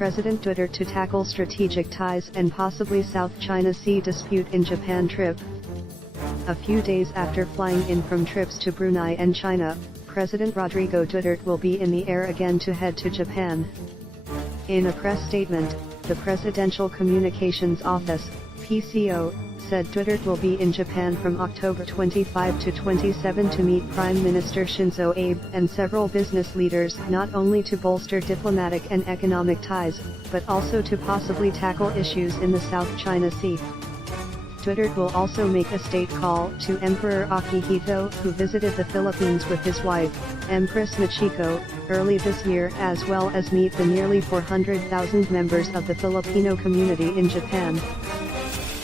President Duterte to tackle strategic ties and possibly South China Sea dispute in Japan trip. A few days after flying in from trips to Brunei and China, President Rodrigo Duterte will be in the air again to head to Japan. In a press statement, the Presidential Communications Office, PCO, said Duterte will be in Japan from October 25 to 27 to meet Prime Minister Shinzo Abe and several business leaders, not only to bolster diplomatic and economic ties, but also to possibly tackle issues in the South China Sea. Duterte will also make a state call to Emperor Akihito, who visited the Philippines with his wife, Empress Michiko, early this year, as well as meet the nearly 400,000 members of the Filipino community in Japan.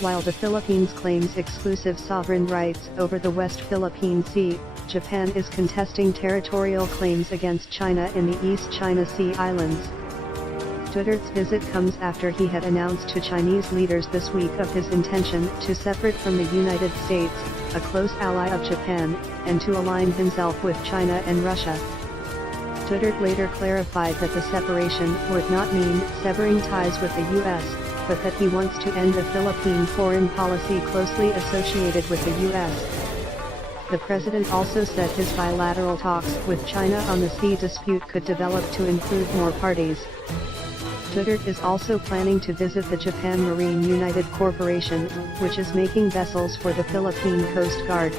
While the Philippines claims exclusive sovereign rights over the West Philippine Sea, Japan is contesting territorial claims against China in the East China Sea islands. Duterte's visit comes after he had announced to Chinese leaders this week of his intention to separate from the United States, a close ally of Japan, and to align himself with China and Russia. Duterte later clarified that the separation would not mean severing ties with the U.S., but that he wants to end a Philippine foreign policy closely associated with the U.S. The president also said his bilateral talks with China on the sea dispute could develop to include more parties. Duterte is also planning to visit the Japan Marine United Corporation, which is making vessels for the Philippine Coast Guard.